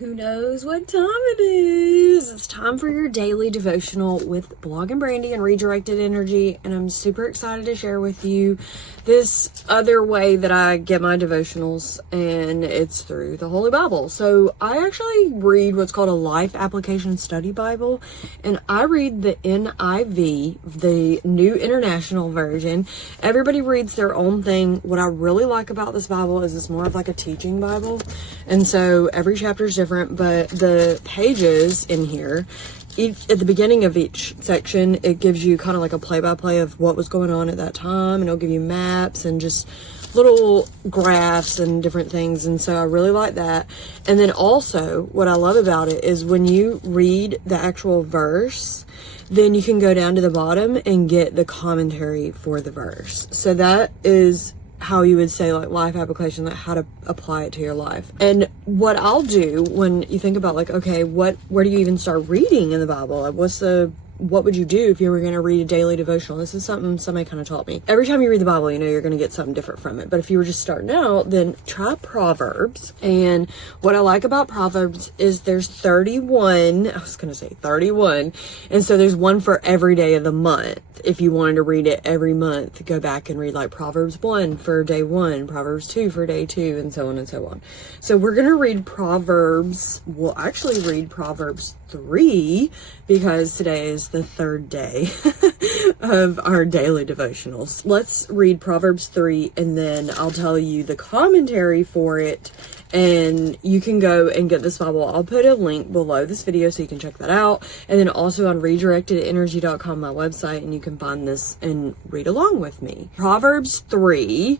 Who knows what time it is? It's time for your daily devotional with Blog and Brandy and Redirected Energy, and I'm super excited to share with you this other way that I get my devotionals, and it's through the Holy Bible. So I actually read what's called a Life Application Study Bible, and I read the NIV, the New International Version. Everybody reads their own thing. What I really like about this Bible is it's more of like a teaching Bible, and so every chapter is different, but the pages in here, at the beginning of each section, it gives you kind of like a play-by-play of what was going on at that time, and it'll give you maps and just little graphs and different things, and so I really like that. And then also what I love about it is when you read the actual verse, then you can go down to the bottom and get the commentary for the verse. So that is how you would say like life application, like how to apply it to your life. And what I'll do when you think about like, okay, where do you even start reading in the Bible? Like what would you do if you were going to read a daily devotional? This is something somebody kind of taught me. Every time you read the Bible, you know you're going to get something different from it. But if you were just starting out, then try Proverbs. And what I like about Proverbs is there's 31. And so there's one for every day of the month. If you wanted to read it every month, go back and read like Proverbs 1 for day 1, Proverbs 2 for day 2, and so on and so on. So we're going to read we'll actually read Proverbs 3 because today is the third day of our daily devotionals. Let's read Proverbs 3 and then I'll tell you the commentary for it, and you can go and get this Bible. I'll put a link below this video so you can check that out, and then also on redirectedenergy.com, my website, and you can find this and read along with me. Proverbs 3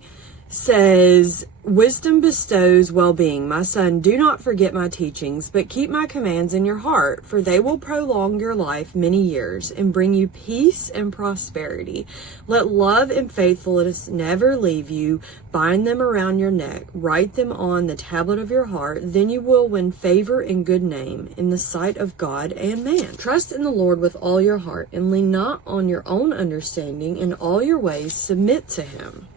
says, "Wisdom bestows well-being. My son, do not forget my teachings, but keep my commands in your heart, for they will prolong your life many years and bring you peace and prosperity. Let love and faithfulness never leave you. Bind them around your neck. Write them on the tablet of your heart. Then you will win favor and good name in the sight of God and man. Trust in the Lord with all your heart and lean not on your own understanding. In all your ways submit to him,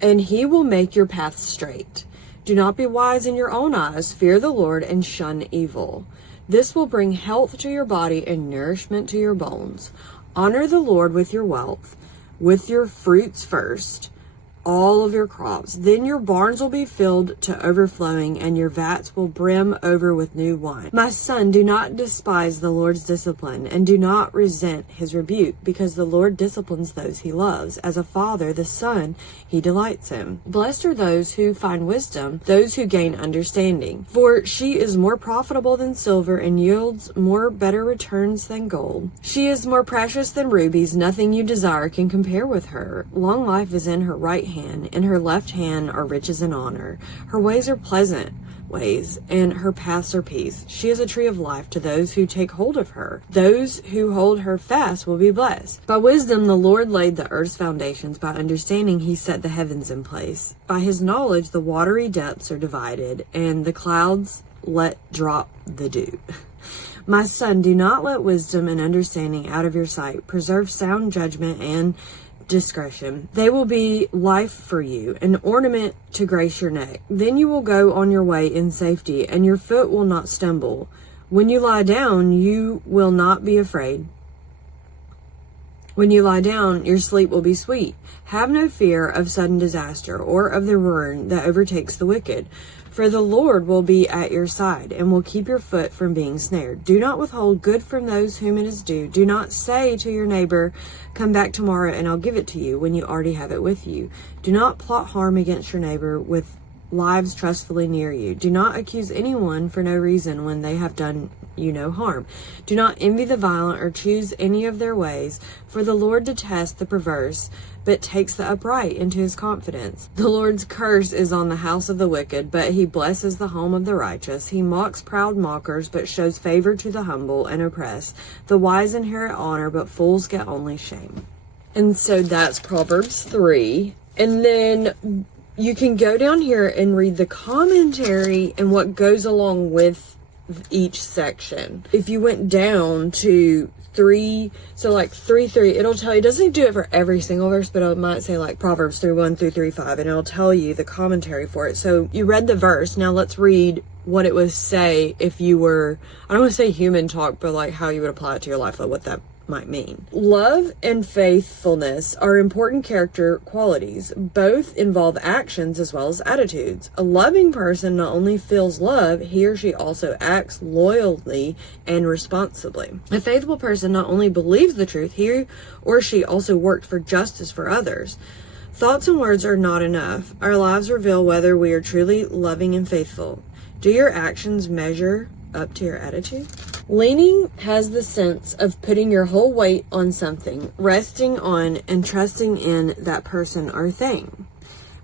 and he will make your path straight. Do not be wise in your own eyes. Fear the Lord and shun evil. This will bring health to your body and nourishment to your bones. Honor the Lord with your wealth, with your fruits first, all of your crops. Then your barns will be filled to overflowing, and your vats will brim over with new wine. My son, do not despise the Lord's discipline, and do not resent his rebuke, because the Lord disciplines those he loves. As a father, the son, he delights in. Blessed are those who find wisdom, those who gain understanding. For she is more profitable than silver and yields more better returns than gold. She is more precious than rubies. Nothing you desire can compare with her. Long life is in her right hand. In her left hand are riches and honor. Her ways are pleasant ways, and her paths are peace. She is a tree of life to those who take hold of her. Those who hold her fast will be blessed. By wisdom the Lord laid the earth's foundations. By understanding he set the heavens in place. By his knowledge the watery depths are divided, and the clouds let drop the dew. My son, do not let wisdom and understanding out of your sight. Preserve sound judgment and discretion. They will be life for you, an ornament to grace your neck. Then you will go on your way in safety, and your foot will not stumble. When you lie down, you will not be afraid. When you lie down, your sleep will be sweet. Have no fear of sudden disaster or of the ruin that overtakes the wicked. For the Lord will be at your side and will keep your foot from being snared. Do not withhold good from those whom it is due. Do not say to your neighbor, come back tomorrow and I'll give it to you, when you already have it with you. Do not plot harm against your neighbor with lives trustfully near you. Do not accuse anyone for no reason when they have done you no harm. Do not envy the violent or choose any of their ways, for the Lord detests the perverse, but takes the upright into his confidence. The Lord's curse is on the house of the wicked, but he blesses the home of the righteous. He mocks proud mockers, but shows favor to the humble and oppressed. The wise inherit honor, but fools get only shame. And so that's Proverbs 3. And then you can go down here and read the commentary and what goes along with each section. If you went down to 3, so like 3:3, it'll tell you, it doesn't do it for every single verse, but it might say like Proverbs 3:1 through 3:5, and it'll tell you the commentary for it. So you read the verse, now let's read what it would say if you were, I don't want to say human talk, but like how you would apply it to your life, like what that might mean. Love and faithfulness are important character qualities. Both involve actions as well as attitudes. A loving person not only feels love, he or she also acts loyally and responsibly. A faithful person not only believes the truth, he or she also works for justice for others. Thoughts and words are not enough. Our lives reveal whether we are truly loving and faithful. Do your actions measure up to your attitude? Leaning has the sense of putting your whole weight on something, resting on and trusting in that person or thing.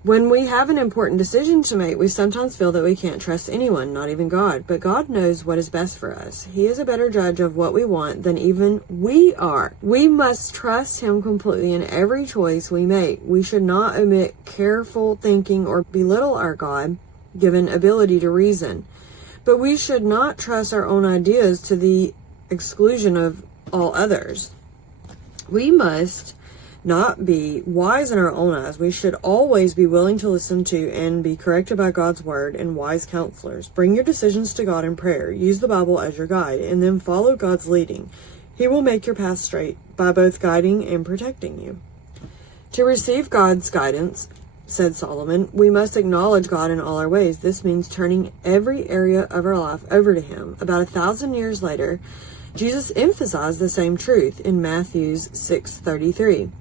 When we have an important decision to make, we sometimes feel that we can't trust anyone, not even God. But God knows what is best for us. He is a better judge of what we want than even we are. We must trust Him completely in every choice we make. We should not omit careful thinking or belittle our God-given ability to reason. But we should not trust our own ideas to the exclusion of all others. We must not be wise in our own eyes. We should always be willing to listen to and be corrected by God's word and wise counselors. Bring your decisions to God in prayer. Use the Bible as your guide, and then follow God's leading. He will make your path straight by both guiding and protecting you. To receive God's guidance, said Solomon, we must acknowledge God in all our ways. This means turning every area of our life over to Him. About 1,000 years later, Jesus emphasized the same truth in Matthew 6:33.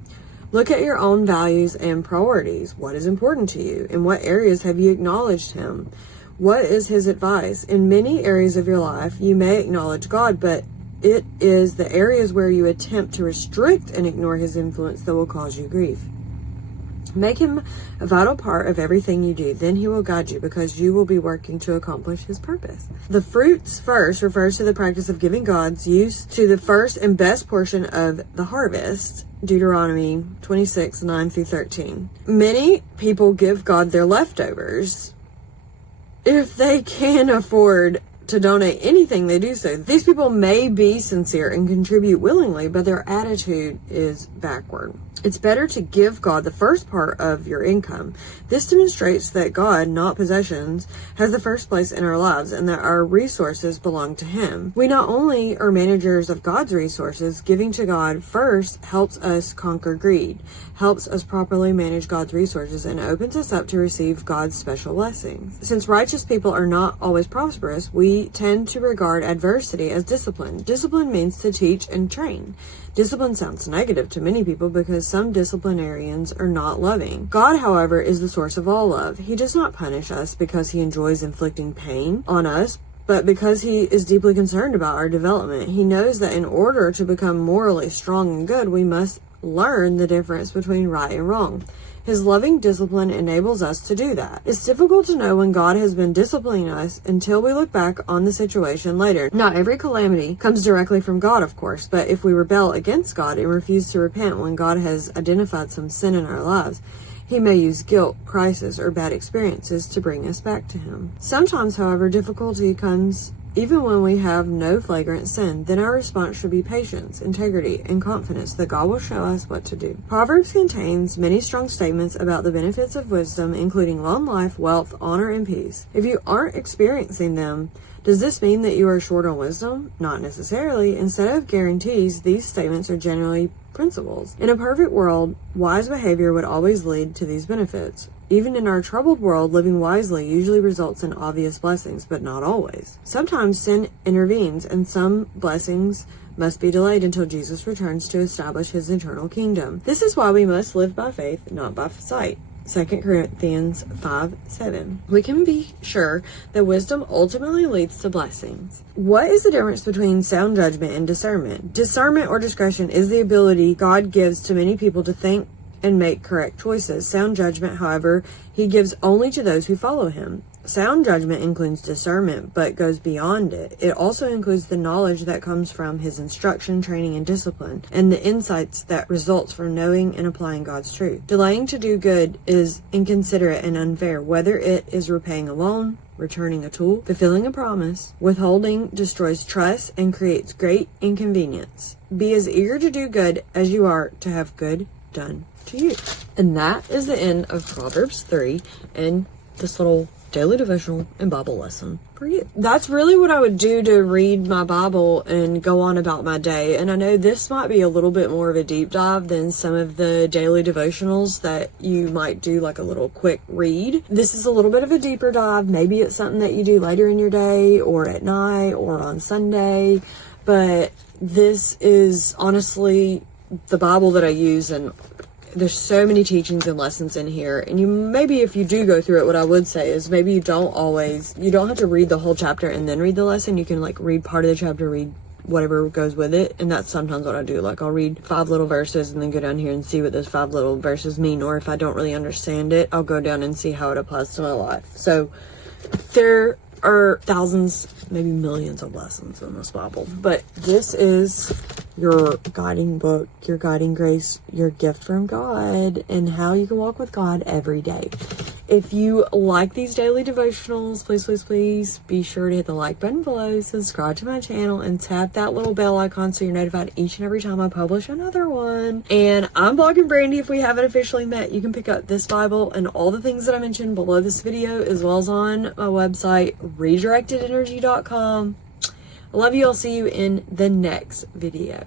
Look at your own values and priorities. What is important to you? In what areas have you acknowledged Him? What is His advice? In many areas of your life, you may acknowledge God, but it is the areas where you attempt to restrict and ignore His influence that will cause you grief. Make Him a vital part of everything you do. Then He will guide you because you will be working to accomplish His purpose. The fruits first refers to the practice of giving God's use to the first and best portion of the harvest. Deuteronomy 26:9-13. Many people give God their leftovers. If they can afford to donate anything, they do so. These people may be sincere and contribute willingly, but their attitude is backward. It's better to give God the first part of your income. This demonstrates that God, not possessions, has the first place in our lives and that our resources belong to Him. We not only are managers of God's resources, giving to God first helps us conquer greed, helps us properly manage God's resources, and opens us up to receive God's special blessings. Since righteous people are not always prosperous, we tend to regard adversity as discipline. Discipline means to teach and train. Discipline sounds negative to many people because some disciplinarians are not loving. God, however, is the source of all love. He does not punish us because He enjoys inflicting pain on us, but because He is deeply concerned about our development. He knows that in order to become morally strong and good, we must learn the difference between right and wrong. His loving discipline enables us to do that. It's difficult to know when God has been disciplining us until we look back on the situation later. Not every calamity comes directly from God, of course, but if we rebel against God and refuse to repent when God has identified some sin in our lives, He may use guilt, crisis, or bad experiences to bring us back to Him. Sometimes, however, difficulty comes even when we have no flagrant sin. Then our response should be patience, integrity, and confidence that God will show us what to do. Proverbs contains many strong statements about the benefits of wisdom, including long life, wealth, honor, and peace. If you aren't experiencing them, does this mean that you are short on wisdom? Not necessarily. Instead of guarantees, these statements are generally principles. In a perfect world, wise behavior would always lead to these benefits. Even in our troubled world, living wisely usually results in obvious blessings, but not always. Sometimes sin intervenes, and some blessings must be delayed until Jesus returns to establish His eternal kingdom. This is why we must live by faith, not by sight. 2 Corinthians 5:7. We can be sure that wisdom ultimately leads to blessings. What is the difference between sound judgment and discernment? Discernment or discretion is the ability God gives to many people to think and make correct choices. Sound judgment, however, He gives only to those who follow Him. Sound judgment includes discernment, but goes beyond it. It also includes the knowledge that comes from His instruction, training, and discipline, and the insights that results from knowing and applying God's truth. Delaying to do good is inconsiderate and unfair, whether it is repaying a loan, returning a tool, fulfilling a promise. Withholding destroys trust and creates great inconvenience. Be as eager to do good as you are to have good done to you. And that is the end of Proverbs 3 and this little daily devotional and Bible lesson for you. That's really what I would do to read my Bible and go on about my day. And I know this might be a little bit more of a deep dive than some of the daily devotionals that you might do like a little quick read. This is a little bit of a deeper dive. Maybe it's something that you do later in your day or at night or on Sunday. But this is honestly the Bible that I use, and there's so many teachings and lessons in here. And maybe if you do go through it, what I would say is maybe you don't have to read the whole chapter and then read the lesson. You can like read part of the chapter, read whatever goes with it. And that's sometimes what I do. Like I'll read 5 little verses and then go down here and see what those 5 little verses mean. Or if I don't really understand it, I'll go down and see how it applies to my life. So there are thousands, maybe millions of lessons in this Bible, but this is your guiding book, your guiding grace, your gift from God, and how you can walk with God every day. If you like these daily devotionals, please be sure to hit the like button below, subscribe to my channel, and tap that little bell icon so you're notified each and every time I publish another one. And I'm Blogging Brandy. If we haven't officially met, you can pick up this Bible and all the things that I mentioned below this video, as well as on my website, redirectedenergy.com. I love you. I'll see you in the next video.